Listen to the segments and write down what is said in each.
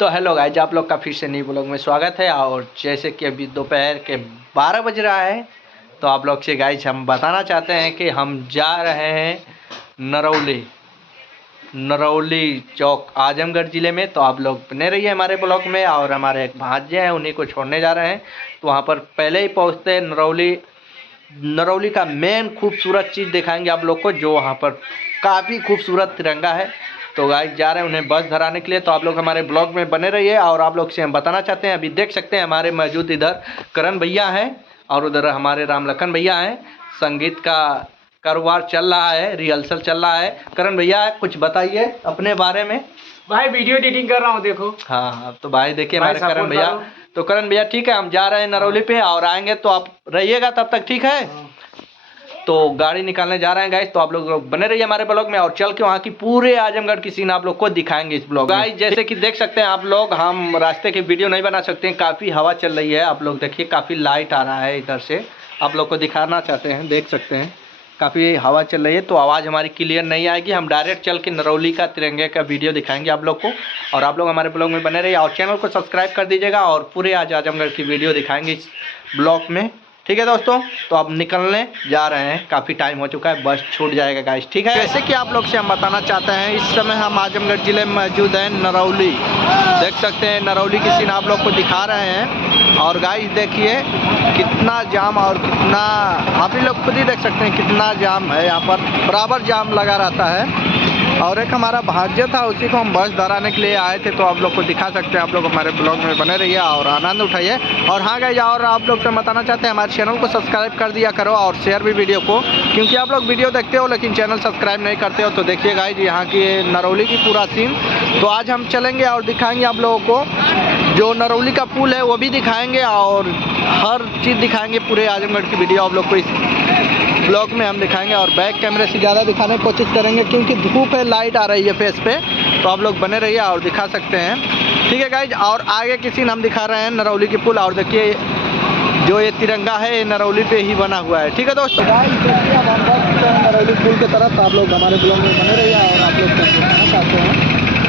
तो hello guys, आप लोग का फिर से नई ब्लॉग में स्वागत है। और जैसे कि अभी दोपहर के 12 बज रहा है, तो आप लोग से गाइज हम बताना चाहते हैं कि हम जा रहे हैं नरौली चौक आजमगढ़ ज़िले में। तो आप लोग बने रहिए हमारे ब्लॉग में। और हमारे एक भांजे हैं, उन्हीं को छोड़ने जा रहे हैं। तो वहाँ पर पहले ही पहुँचते हैं नरौली का मेन खूबसूरत चीज़ दिखाएंगे आप लोग को, जो वहाँ पर काफ़ी खूबसूरत तिरंगा है। तो गाइस जा रहे हैं उन्हें बस धराने के लिए। तो आप लोग हमारे ब्लॉग में बने रहिए। और आप लोग से हम बताना चाहते हैं, अभी देख सकते हैं हमारे मौजूद इधर करण भैया हैं और उधर हमारे राम लखन भैया हैं। संगीत का कारोबार चल रहा है, रिहर्सल चल रहा है। करण भैया कुछ बताइए अपने बारे में। भाई वीडियो एडिटिंग कर रहा हूँ, देखो। हाँ, तो भाई देखिए हमारे करण भैया। तो करण भैया ठीक है, हम जा रहे हैं नरौली पे और आएंगे तो आप रहिएगा तब तक, ठीक है। तो गाड़ी निकालने जा रहे हैं गाइस। तो आप लोग बने रहिए हमारे ब्लॉग में और चल के वहाँ की पूरे आजमगढ़ की सीन आप लोग को दिखाएंगे इस ब्लॉग गाइस। जैसे कि देख सकते हैं आप लोग, हम रास्ते की वीडियो नहीं बना सकते हैं, काफ़ी हवा चल रही है। आप लोग देखिए काफ़ी लाइट आ रहा है इधर से, आप लोग को दिखाना चाहते हैं, देख सकते हैं काफ़ी हवा चल रही है। तो आवाज़ हमारी क्लियर नहीं आएगी, हम डायरेक्ट चल के नरौली का तिरंगे का वीडियो दिखाएंगे आप लोग को। और आप लोग हमारे ब्लॉग में बने रहिए और चैनल को सब्सक्राइब कर दीजिएगा और पूरे आज आजमगढ़ की वीडियो दिखाएंगे इस ब्लॉग में, ठीक है दोस्तों। तो अब निकलने जा रहे हैं, काफ़ी टाइम हो चुका है, बस छूट जाएगा गाइस, ठीक है। जैसे कि आप लोग से हम बताना चाहते हैं, इस समय हम आजमगढ़ ज़िले में मौजूद हैं नरौली। देख सकते हैं नरौली की सीन आप लोग को दिखा रहे हैं। और गाइस देखिए कितना जाम, और कितना आप ही लोग खुद ही देख सकते हैं कितना जाम है यहाँ पर, बराबर जाम लगा रहता है। और एक हमारा भाग्य था, उसी को हम बस धराने के लिए आए थे। तो आप लोग को दिखा सकते हैं, आप लोग हमारे ब्लॉग में बने रहिए और आनंद उठाइए। और हाँ गाइस, और आप लोग से बताना चाहते हैं हमारे चैनल को सब्सक्राइब कर दिया करो और शेयर भी वीडियो को, क्योंकि आप लोग वीडियो देखते हो लेकिन चैनल सब्सक्राइब नहीं करते हो। तो देखिए गाइस यहाँ की नरौली की पूरा सीन। तो आज हम चलेंगे और दिखाएंगे आप लोगों को, जो नरौली का पुल है वो भी दिखाएंगे और हर चीज़ दिखाएंगे। पूरे आजमगढ़ की वीडियो आप लोग को इस ब्लॉग में हम दिखाएंगे और बैक कैमरे से ज़्यादा दिखाने की कोशिश करेंगे, क्योंकि धूप है, लाइट आ रही है फेस पे। तो आप लोग बने रहिए और दिखा सकते हैं, ठीक है गाइज। और आगे की सीन हम दिखा रहे हैं नरौली की पुल। और देखिए जो ये तिरंगा है ये नरौली पे ही बना हुआ है, ठीक है दोस्तों। गाइज देखिए अब हम बस नरौली पुल की तरफ, आप लोग हमारे ब्लॉग में बने रहिए और आप लोग दिखाना चाहते हैं,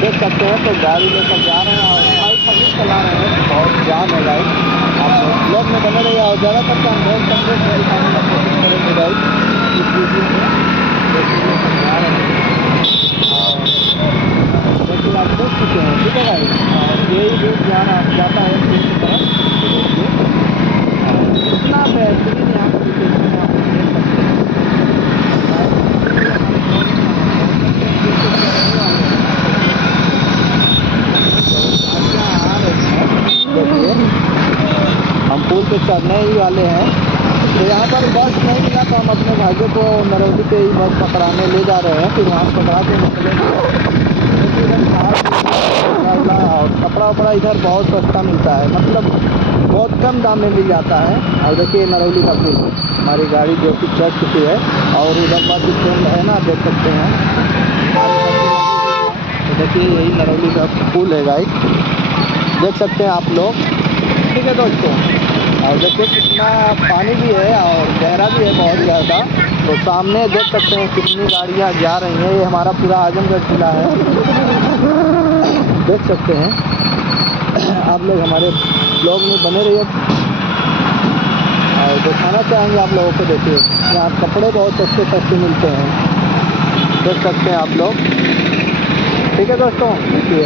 देख सकते हैं। तो गाड़ी लेकर जा रहे हैं और बाइक सर्विस चला रहे हैं, बहुत जाम है गाइज। आप लोग ब्लॉग में बने रहिए और ज़्यादातर तो हम बहुत कमरे में दिखाने का कोशिश करेंगे गाइज इस वीडियो में। देखिए समझा रहे हैं और देखिए आप देख चुके हैं, ठीक है गाइज। और यही रूट जाता है पुल की तरफ। कितना बेहतरीन यहाँ पर लोकेशन है, आप देख सकते हैं। हम पुल पे चढ़ने ही वाले हैं। तो यहाँ पर बस नहीं मिला तो हम अपने भाइयों को नरौली पे ही बस पकड़ाने ले जा रहे हैं, फिर वहाँ से पकड़ा के निकलेंगे। और कपड़ा वपड़ा इधर बहुत सस्ता मिलता है, मतलब बहुत कम दाम में मिल जाता है। और देखिए नरौली का पुल, हमारी गाड़ी जो कि चढ़ चुकी है और उधर बस स्टैंड है ना, देख सकते हैं। तो देखिए यही नरौली का पुल है गाइस, देख सकते हैं आप लोग, ठीक है दोस्तों। और देखिए कितना पानी भी है और गहरा भी है बहुत ज़्यादा। तो सामने देख सकते हैं कितनी गाड़ियाँ जा रही हैं, ये हमारा पूरा आजमगढ़ जिला है, देख सकते हैं। आप लोग हमारे ब्लॉग में बने रहिए और दिखाना चाहेंगे आप लोगों को। देखिए यहाँ कपड़े बहुत सस्ते मिलते हैं, देख सकते हैं आप लोग, ठीक है दोस्तों। देखिए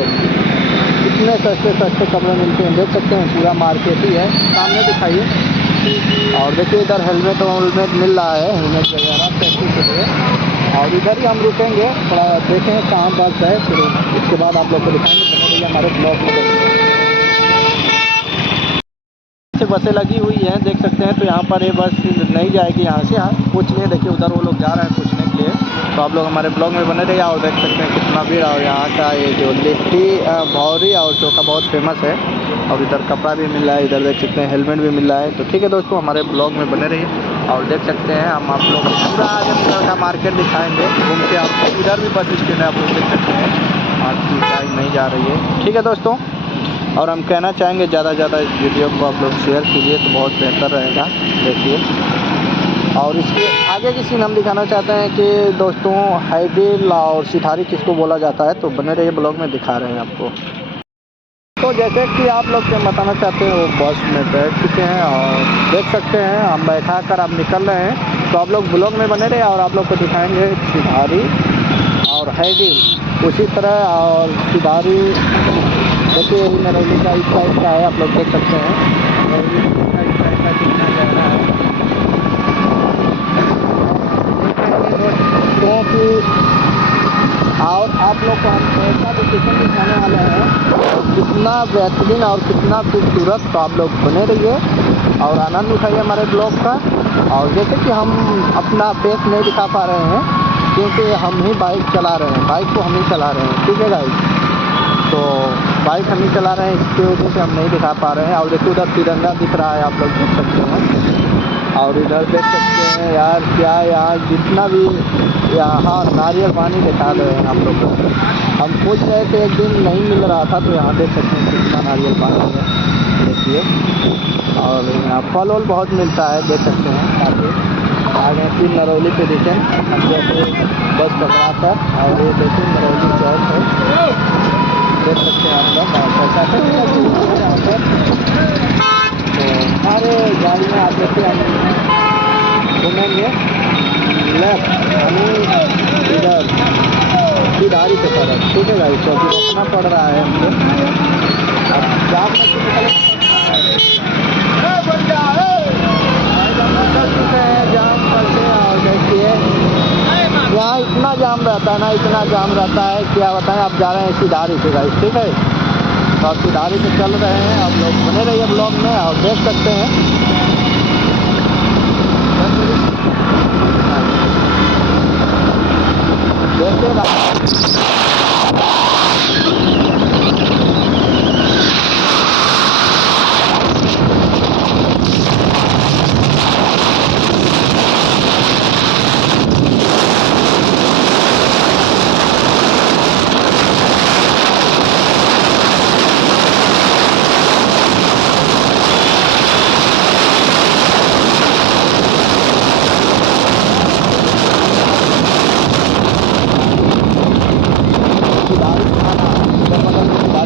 कितने सस्ते कपड़े मिलते हैं, देख सकते हैं। पूरा मार्केट ही है, सामने दिखाइए। और देखिए इधर हेलमेट मिल रहा है, हेलमेट वगैरह सेफ्टी के लिए। और इधर ही हम रुकेंगे, थोड़ा देखें कहाँ बस है, फिर उसके बाद आप लोग को दिखाएंगे। बने हमारे ब्लॉग में बसें लगी हुई हैं, देख सकते हैं। तो यहाँ पर ये बस नहीं जाएगी यहाँ से, कुछ नहीं। देखिए उधर वो लोग जा रहे हैं पूछने के लिए। तो आप लोग हमारे ब्लॉग में बने रहिए और देख सकते हैं कितना भीड़। और यहाँ का ये जो लिट्टी भौरी और चोखा बहुत फेमस है। और इधर कपड़ा भी मिल रहा है, इधर देख सकते हैं हेलमेट भी मिल रहा है। तो ठीक है दोस्तों, हमारे ब्लॉग में बने रहिए और देख सकते हैं हम आप लोग पूरा आजमगढ़ का मार्केट दिखाएँगे घूम के। आपको इधर भी बस स्टैंड है, आप लोग देख सकते हैं। आज की टाइम नहीं जा रही है, ठीक है दोस्तों। और हम कहना चाहेंगे ज़्यादा से ज़्यादा इस वीडियो को आप लोग शेयर कीजिए तो बहुत बेहतर रहेगा। देखिए और इसके आगे की सीन हम दिखाना चाहते हैं कि दोस्तों हाईडील और सिठारी किसको बोला जाता है। तो बने रहिए ब्लॉग में, दिखा रहे हैं आपको। जैसे कि आप लोग के बताना चाहते हैं वो बस में बैठ चुके हैं और देख सकते हैं हम बैठा कर आप निकल रहे हैं। तो आप लोग ब्लॉग में बने रहे और आप लोग को दिखाएंगे सिधारी और हैडिल उसी तरह। और सिधारी देखिए नरौली का इस साइड का है, आप लोग देख सकते हैं नरौली इस साइड का कितना गहरा है। क्योंकि और आप लोग को हम ऐसा लोकेशन दिखाने वाले हैं कितना बेहतरीन और कितना खूबसूरत। तो आप लोग बने रहिए और आनंद उठाइए हमारे ब्लॉग का। और जैसे कि हम अपना फेस नहीं दिखा पा रहे हैं क्योंकि हम ही बाइक चला रहे हैं, बाइक को हम ही चला रहे हैं, ठीक है गाइस। तो बाइक हम ही चला रहे हैं, इसकी वजह से हम नहीं दिखा पा रहे हैं। और देखिए उधर तिरंगा दिख रहा है, आप लोग देख सकते हैं। और इधर देख सकते हैं यार क्या यार जितना भी यहाँ नारियल पानी दिखा रहे हैं आप लोग को। हम पूछ रहे थे एक दिन नहीं मिल रहा था, तो यहाँ देख सकते हैं कितना नारियल पानी है, देखिए। और यहाँ फल वल बहुत मिलता है, देख सकते हैं काफ़ी आगे फिर नरौली पे देखें हम जैसे बस पकड़ा कर। और ये देखिए नरौली चौक है, देख सकते हैं आप लोग यहाँ पर। तो हमारे गाड़ी में आप देखिए हम घूमेंगे लेफ्ट यानी इधर सिधारी पे तरफ, ठीक है गाड़ी। तो अभी रखना पड़ रहा है हमको। अब जाम में निकल चुके हैं जाम पर से। और देखिए यहाँ इतना जाम रहता है ना, इतना जाम रहता है क्या बताएं। आप जा रहे हैं सिधारी से गाड़ी, ठीक है। तो आप सिधारी से चल रहे हैं, आप लोग बने रहिए ब्लॉग में और देख सकते हैं। देखिए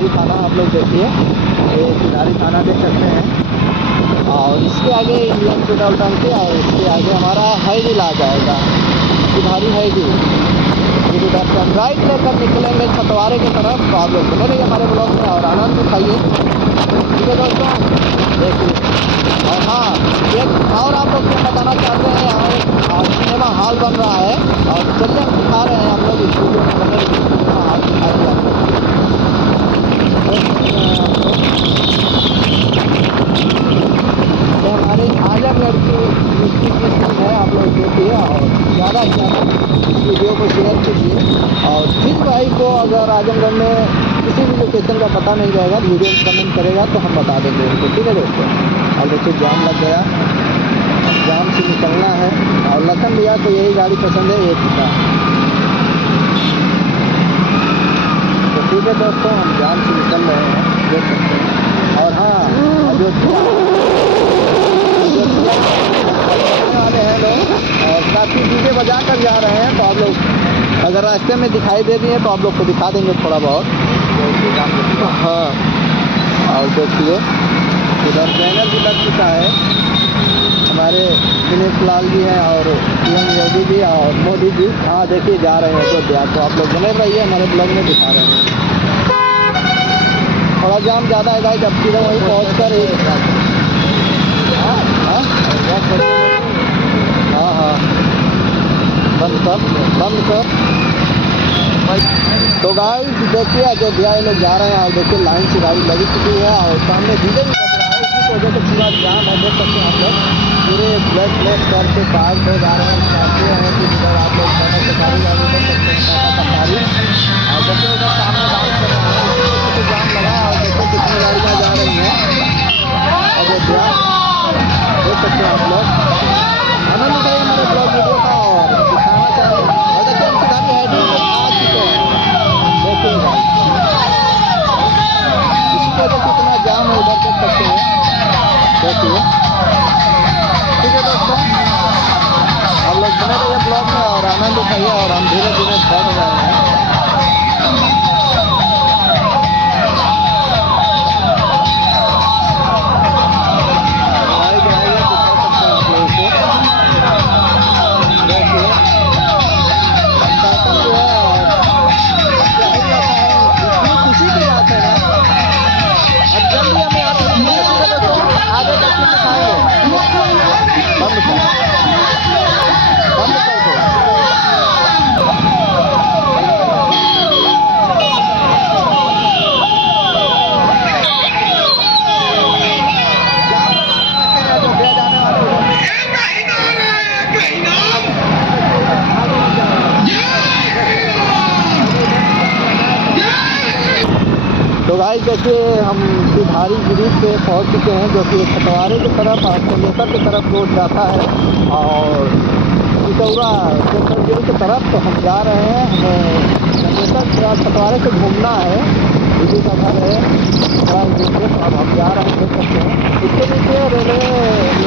थाना आप लोग देखिए, ये सिधारी थाना देख सकते हैं। और इसके आगे इंडियन पेट्रोल टंकी है, इसके आगे हमारा हैडिल आ जाएगा, सिधारी हैडिल। फिर उधर से हम राइट लेकर निकलेंगे छतवारे की तरफ। तो आप लोग बने रहिए हमारे ब्लॉग में और आनंद उठाइए, ठीक है दोस्तों। देखिए और हाँ एक और आप लोग को बताना चाहते हैं यहाँ एक सिनेमा हॉल बन रहा है। और चलिए हम दिखा रहे हैं, आप लोग इस वीडियो में बने रहिए, सिनेमा हॉल दिखाइए आप लोग। ये हमारे आजमगढ़ की डिस्ट्रिक्ट की स्कूल है, आप लोग देखिए और ज़्यादा से ज़्यादा वीडियो को शेयर कीजिए। और जिस भाई को अगर आजमगढ़ में किसी भी लोकेशन का पता नहीं रहेगा वीडियो में कमेंट करेगा तो हम बता देंगे उनको, ठीक है दोस्तों। और देखिए जाम लग गया, जाम से निकलना है। और लखन भैया को यही गाड़ी पसंद है, ये चुका। तो ठीक है दोस्तों हम जाम से निकल रहे हैं, देख सकते हैं। और हाँ अयोध्या वाले हैं लोग और काफ़ी डीजे बजा कर जा रहे हैं। तो आप लोग अगर रास्ते में दिखाई दे रही है तो आप लोग को दिखा देंगे थोड़ा बहुत। हाँ और देखिए इधर बैनर भी लग चुका है, हमारे दिनेश लाल जी हैं और पीएम योगी जी और मोदी जी। हाँ देखिए जा रहे हैं अयोध्या। तो आप लोग बने रहिए हमारे ब्लॉग में दिखा रहे हैं। थोड़ा जाम ज़्यादा है गाइस, अब सीधा वहीं पहुँच कर हाँ हाँ बंद कर। तो गाइस देखिए अयोध्या ये लोग जा रहे हैं और देखिए लाइन से गाड़ी लगी चुकी है और सामने डीजे भी बज रहा है, इसी वजह से पूरा जाम है। देख सकते हैं आप लोग पूरे ब्लैक करके कार लोग आ रहे हैं, चाहते हैं कि इधर आप लोग सफारी गाड़ी देख सकते हैं सफारी। और देखिए उधर सामने बात कर रहे हैं, जाम लगा और देखिए कितनी गाड़ियाँ जा रही हैं अयोध्या, देख सकते हैं आप लोग। आनंद उठाइए हमारे ब्लॉग वीडियो का और दिखाना चाहेंगे। और देखिए हम सिधारी हैडिल में आ चुके हैं, देखिएगा इसकी वजह से इतना जाम है, उधर देख सकते हैं, देखिए। ठीक है दोस्तों हम लोग बने रहिए ब्लॉग में और आनंद उठाइए और हम धीरे धीरे बढ़ रहे हैं। तो गाइस देखिए हम सिधारी ब्रिज पे पहुंच चुके हैं, जो कि खतवारे की तरफ और चंदेसर की तरफ रोड जाता है और चितौरा सेंट्रल की तरफ। तो हम जा रहे हैं, हमें चंदेसर या खतवारे से घूमना है, इसी का घर है थोड़ा घूमने। तो अब हम जा रहे हैं, देख सकते हैं इसके नीचे रेलवे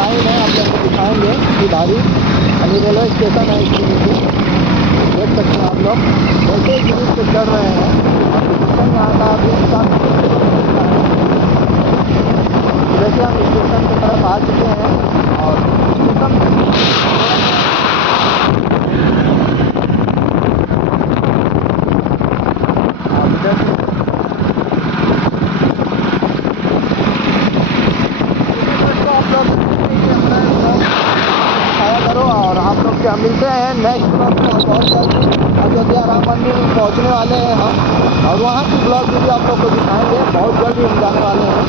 लाइन है, आप लोग को दिखाएंगे सिधारी यानी रेलवे स्टेशन है। इसके नीचे देख सकते हैं आप लोग, वैसे ही ब्रिज पे चढ़ रहे हैं और स्टेशन यहाँ का अभी जैसे हम स्टेशन की तरफ आ चुके हैं और करो और आप लोग से हम मिलते हैं नेक्स्ट ब्लॉग में। बहुत जल्दी अयोध्या राम मंदिर पहुंचने वाले हैं हम और वहाँ की ब्लॉग भी आप लोग को दिखाएंगे। बहुत जल्दी हम जाने वाले हैं।